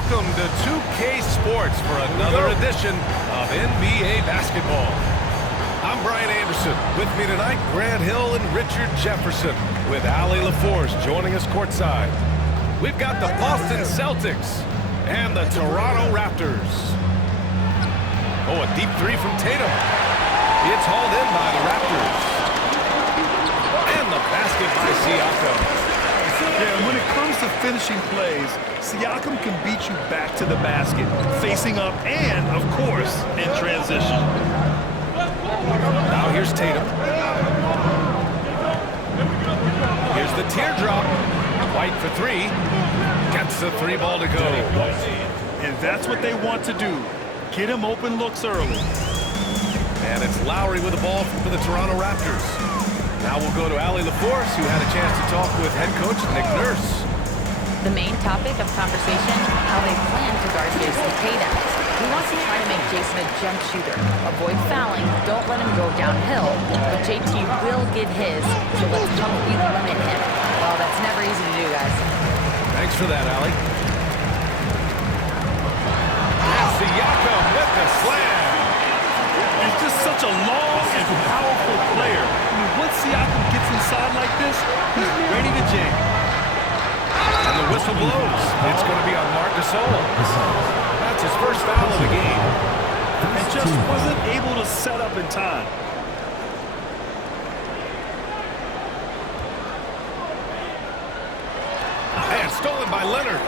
welcome to 2K Sports for another edition of NBA basketball. I'm Brian Anderson. With me tonight, Grant Hill and Richard Jefferson, with Allie LaForce joining us courtside. We've got the Boston Celtics and the Toronto Raptors. Oh, a deep three from Tatum. It's hauled in by the Raptors. And the basket by Siakam. Yeah, when it comes to finishing plays, Siakam can beat you back to the basket, facing up and, of course, in transition. Now here's Tatum. Here's the teardrop. White for three. Gets the three ball to go. And that's what they want to do. Get him open looks early. And it's Lowry with the ball for the Toronto Raptors. Now we'll go to Allie LaForce, who had a chance to talk with head coach Nick Nurse. The main topic of conversation, how they plan to guard Jason Tatum. He wants to try to make Jason a jump shooter. Avoid fouling, don't let him go downhill, but JT will get his, so let's probably limit him. Well, that's never easy to do, guys. Thanks for that, Allie. And Siakam with the slam. He's just such a long and powerful player. I mean, once Siakam gets inside like this, he's ready to jam. And the whistle blows. It's going to be on Marc Gasol. That's his first foul of the game. And just wasn't able to set up in time. And stolen by Leonard.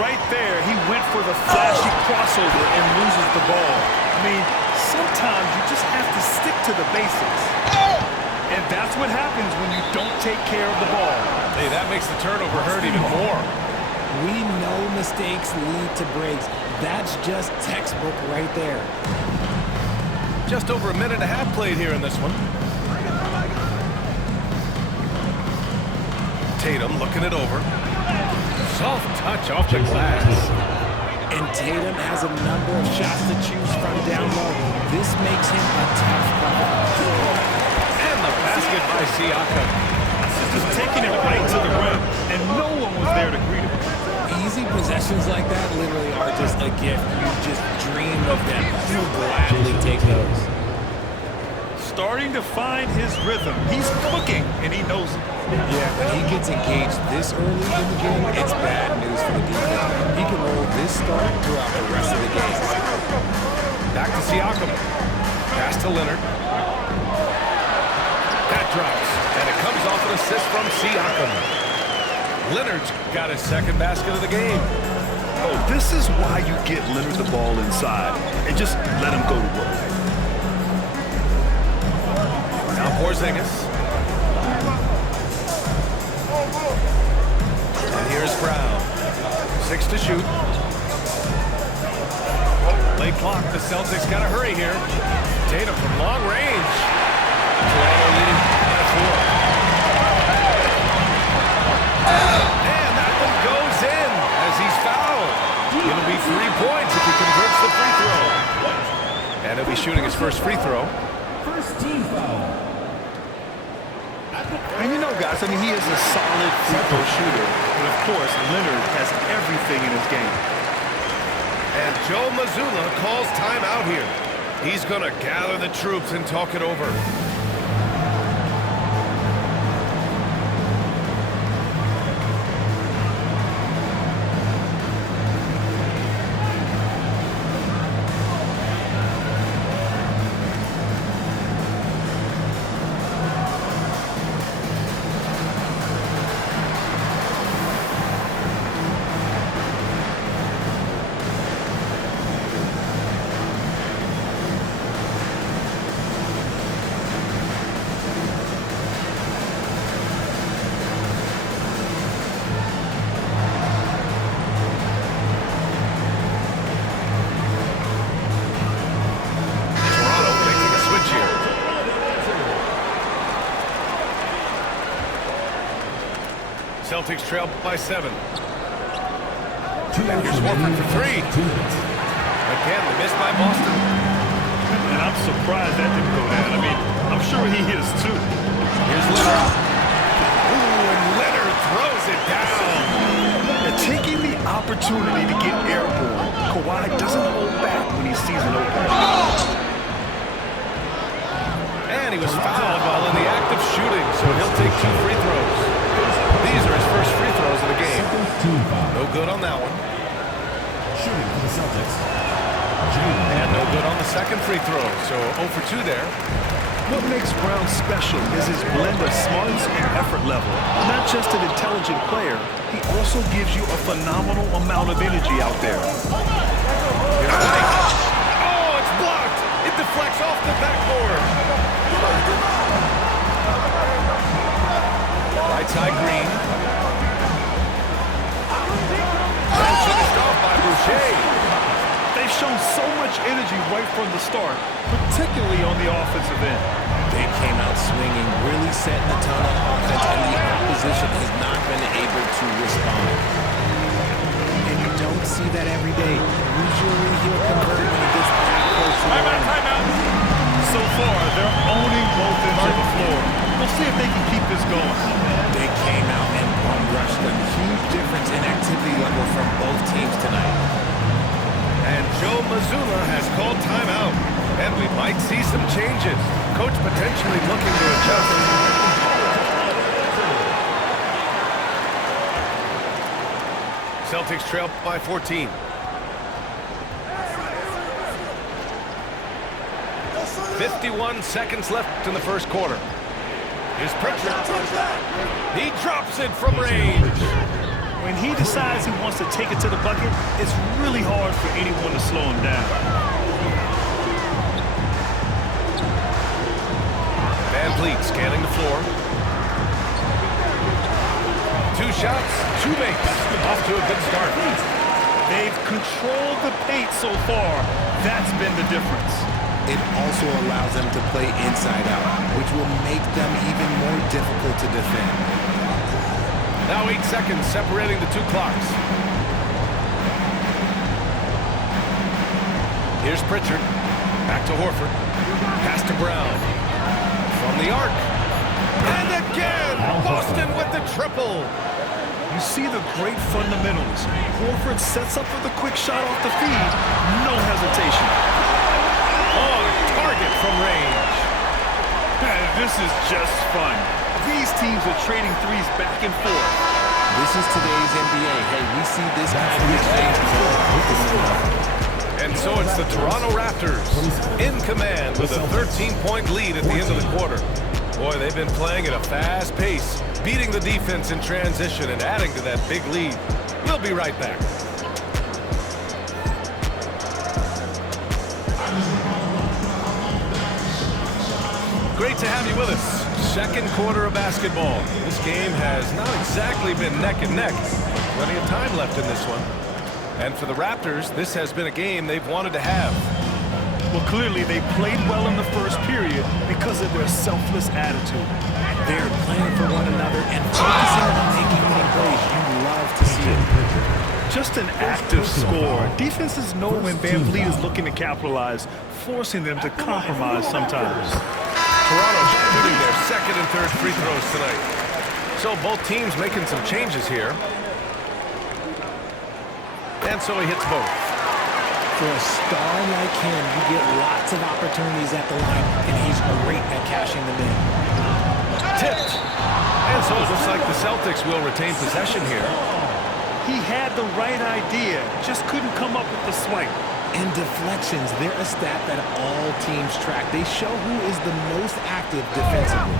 Right there, he went for the flashy crossover and loses the ball. I mean, sometimes you just have to stick to the basics. And that's what happens when you don't take care of the ball. Hey, that makes the turnover hurt even more. We know mistakes lead to breaks. That's just textbook right there. Just over a minute and a half played here in this one. Tatum looking it over. Soft touch off the glass. And Tatum has a number of shots to choose from down low. This makes him a tough cover. And the basket by Siakam. Just taking it right to the rim, and no one was there to greet him. Easy possessions like that literally are just a gift. You just dream of them. You gladly take those. Starting to find his rhythm. He's cooking, and he knows it. Yeah, when he gets engaged this early in the game, it's bad news for the defense. He can roll this start throughout the rest of the game. Back to Siakam. Pass to Leonard. That drops, and it comes off an assist from Siakam. Leonard's got his second basket of the game. Oh, this is why you get Leonard the ball inside and just let him go to work. Now Porzingis. And here's Brown. 6 to shoot. Late clock. The Celtics got to hurry here. Tatum from long range. Toronto leading by 4. And that one goes in as he's fouled. It'll be 3 points if he converts the free throw. And he'll be shooting his first free throw. First team foul. And you know, guys, I mean, he is a solid free throw shooter. But, of course, Leonard has everything in his game. And Joe Mazzulla calls timeout here. He's going to gather the troops and talk it over. Celtics trail by 7. And here's Horford for 3. Again, the miss by Boston. And I'm surprised that didn't go down. I mean, I'm sure he is too. Here's Leonard. Ooh, and Leonard throws it down. And taking the opportunity to get airborne. Kawhi doesn't hold back when he sees an opening. And he was fouled while in the act of shooting, so he'll take 2 free throws. These are his first free throws of the game. No good on that one. Shooting for the Celtics. And no good on the second free throw, so 0 for 2 there. What makes Brown special is his blend of smarts and effort level. Not just an intelligent player, he also gives you a phenomenal amount of energy out there. Here's Mike. Oh, it's blocked. It deflects off the backboard. Right side Green. And finished off by Boucher. They've shown so much energy right from the start, particularly on the offensive end. They came out swinging, really setting the tone on offense, and the opposition has not been able to respond. And you don't see that every day. Usually he'll convert when he gets that close to the rim. So far, they're owning both ends of the floor. We'll see if they can keep this going. They came out and bum-rushed them. Huge difference in activity level from both teams tonight. And Joe Mazzulla has called timeout. And we might see some changes. Coach potentially looking to adjust. Celtics trail by 14. "51 seconds left in the first quarter. Here's Pritchard. He drops it from range. When he decides he wants to take it to the bucket, it's really hard for anyone to slow him down. Van Vliet scanning the floor. 2 shots, 2 makes. Off to a good start. They've controlled the paint so far. That's been the difference. It also allows them to play inside out, which will make them even more difficult to defend. Now 8 seconds separating the 2 clocks. Here's Pritchard. Back to Horford. Pass to Brown. From the arc. And again! Boston with the triple. You see the great fundamentals. Horford sets up for the quick shot off the feed. No hesitation. On target from range. This is just fun. These teams are trading threes back and forth. This is today's NBA. Hey, we see this kind of exchange before. And so it's the Toronto Raptors in command with a 13-point lead at the end of the quarter. Boy, they've been playing at a fast pace, beating the defense in transition and adding to that big lead. We'll be right back. Great to have you with us. Second quarter of basketball. This game has not exactly been neck and neck. Plenty of time left in this one. And for the Raptors, this has been a game they've wanted to have. Well, clearly they played well in the first period because of their selfless attitude. They're playing for one another and focusing on making winning plays. You love to see it. Just an active score. Defenses know when Van Vliet is looking to capitalize, forcing them to compromise sometimes. Toronto shooting their second and third free throws tonight. So both teams making some changes here. And so he hits both. For a star like him, you get lots of opportunities at the line, and he's great at cashing them in. Tipped. And so it looks like the Celtics will retain possession here. He had the right idea, just couldn't come up with the swipe. And deflections, they're a stat that all teams track. They show who is the most active defensively.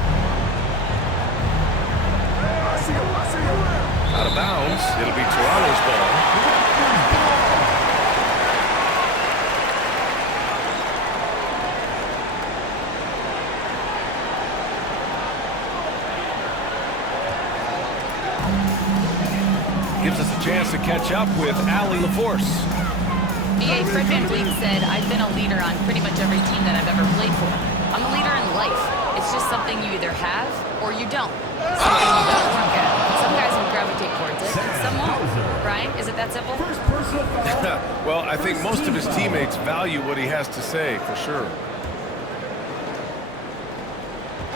Out of bounds. It'll be Toronto's ball. Gives us a chance to catch up with Allie LaForce. B.A. Fred Van Vliet said, "I've been a leader on pretty much every team that I've ever played for. I'm a leader in life. It's just something you either have or you don't. Something you don't work at. Some guys will gravitate towards it, and some won't. Brian, is it that simple?" Well, I think most of his teammates value what he has to say, for sure.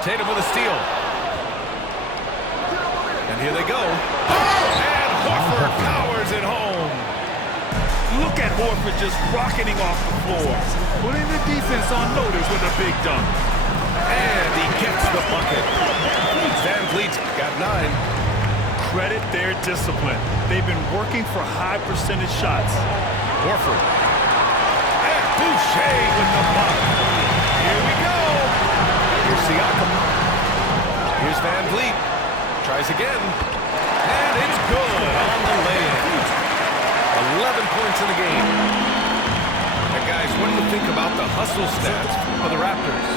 Tatum with a steal. And here they go. And Horford powers it home. Look at Horford just rocketing off the floor. Putting the defense on notice with a big dunk. And he gets the bucket. Van Vliet's got 9. Credit their discipline. They've been working for high percentage shots. Horford. And Boucher with the block. Here we go. Here's Siakam. Here's Van Vliet. Tries again. And it's good on the lay-in. 11 points in the game. And guys, what do you think about the hustle stats for the Raptors?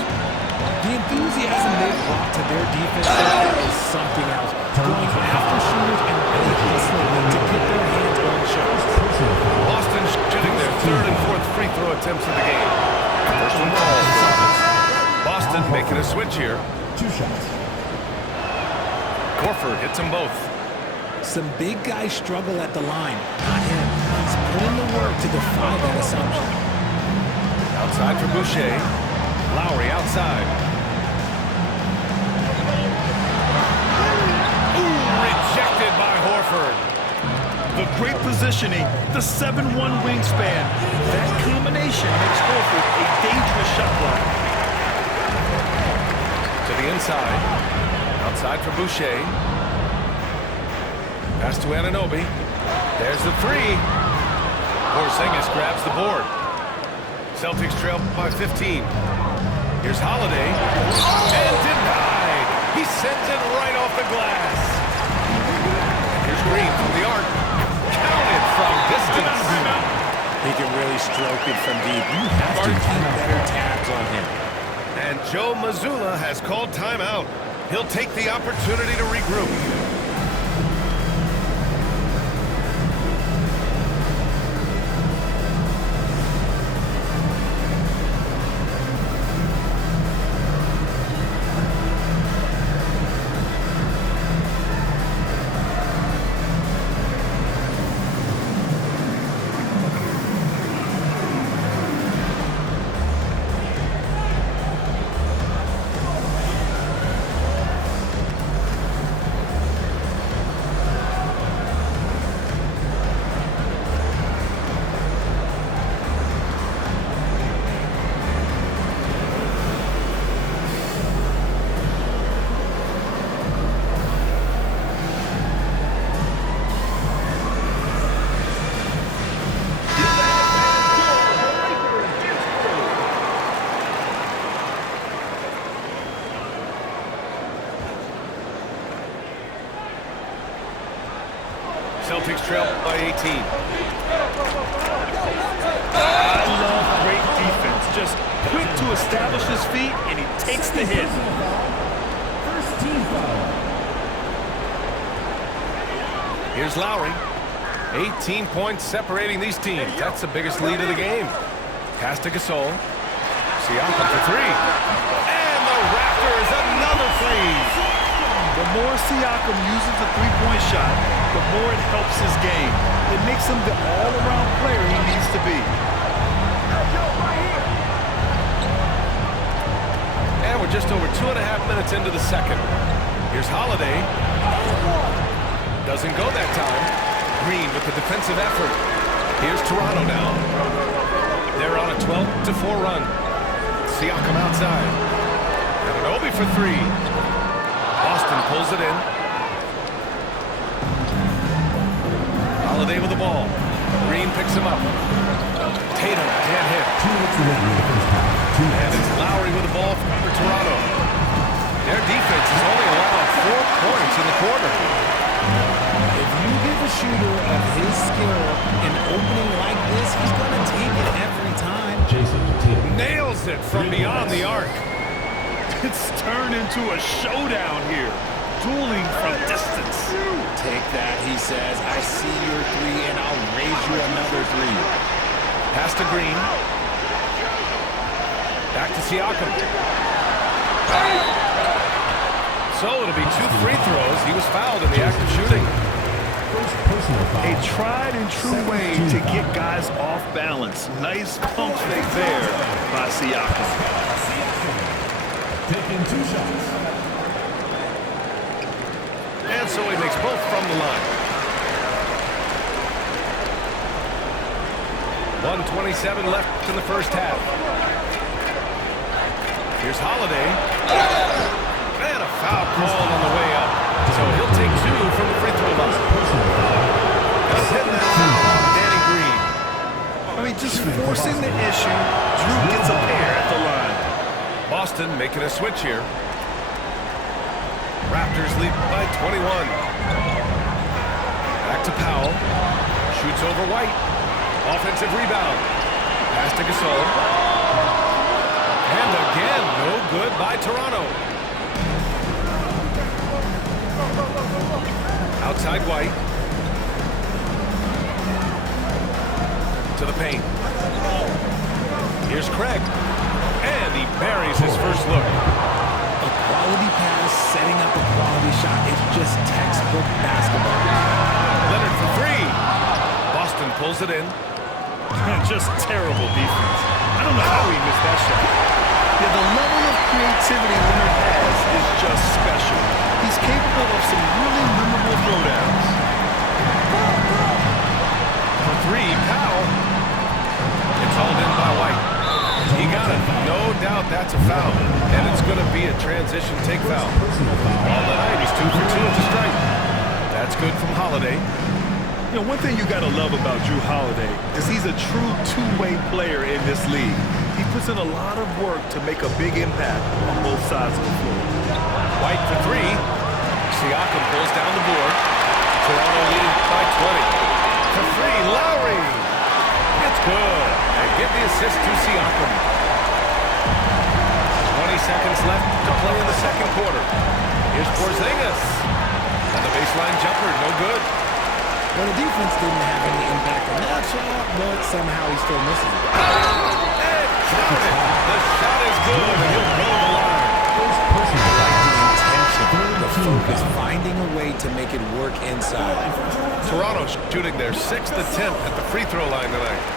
The enthusiasm they've brought to their defense is something else. Going after shooters and really hustling them to get their hands on shots. Boston shooting their 3rd and 4th free throw attempts of the game. First one falls. Boston making a switch here. 2 shots. Horford hits them both. Some big guys struggle at the line. Not him. He's put in the work to defy that assumption. Outside for Boucher. Lowry outside. Ooh, rejected by Horford. The great positioning, the 7'1" wingspan. That combination makes Horford a dangerous shot blocker. To the inside. Outside for Boucher. Pass to Anunoby. There's the 3. Porzingis grabs the board. Celtics trail by 15. Here's Holiday. And denied. He sends it right off the glass. Here's Green from the arc. Counted from distance. He can really stroke it from deep. You have to keep better tabs on him. And Joe Mazzulla has called timeout. He'll take the opportunity to regroup. Celtics trail by 18. I love great defense. Just quick to establish his feet, and he takes the hit. First team foul. Here's Lowry. 18 points separating these teams. That's the biggest lead of the game. Pass to Gasol. Siakam for 3. And the Raptors another 3. The more Siakam uses the three-point shot, the more it helps his game. It makes him the all-around player he needs to be. And we're just over 2.5 minutes into the second. Here's Holiday. Doesn't go that time. Green with the defensive effort. Here's Toronto now. They're on a 12-4 run. Siakam outside. Anunoby for 3. Boston pulls it in. Holiday with the ball. Green picks him up. Tatum can't hit. 2 minutes remaining in the first half. 2 And minutes. it's Lowry with the ball for Toronto. Their defense has only allowed 4 points in the quarter. If you give a shooter of his skill an opening like this, he's going to take it every time. Jason Tatum. Nails it from beyond the arc. It's turned into a showdown here. Dueling from distance. Take that, he says. I see your 3, and I'll raise you another 3. Pass to Green. Back to Siakam. So it'll be 2 free throws. He was fouled in the act of shooting. First personal foul. A tried and true way to get guys off balance. Nice pump fake there by Siakam. Taking 2 shots. And so he makes both from the line. 1:27 left in the first half. Here's Holiday. And a foul called on the way up. So he'll take 2 from the free throw line. Just hitting that foul on Danny Green. I mean, just forcing the issue. Drew gets a pair at the line. Boston making a switch here. Raptors lead by 21. Back to Powell. Shoots over White. Offensive rebound. Pass to Gasol. And again, no good by Toronto. Outside White. To the paint. Here's Craig. And he buries his first look. A quality pass, setting up a quality shot. It's just textbook basketball. Leonard for 3. Boston pulls it in. Just terrible defense. I don't know how he missed that shot. Yeah, the level of creativity Leonard has is just special. He's capable of some really memorable throwdowns. For 3, Powell. It's hauled in by White. He got it. No doubt that's a foul. And it's going to be a transition take foul. All tonight, he's 2 for 2 at the strike. That's good from Holiday. You know, one thing you got to love about Drew Holiday is he's a true two-way player in this league. He puts in a lot of work to make a big impact on both sides of the floor. White for 3. Siakam pulls down the board. Toronto leading by 20. For 3, Lowry. It's good. And get the assist to Siakam. 20 seconds left to play in the second quarter. Here's Porzingis. And the baseline jumper, no good. Well, the defense didn't have any impact on that shot, but somehow he still misses it. And count it. The shot is good, and he'll go to the line. The focus, finding a way to make it work inside. Toronto shooting their 6th attempt at the free throw line tonight.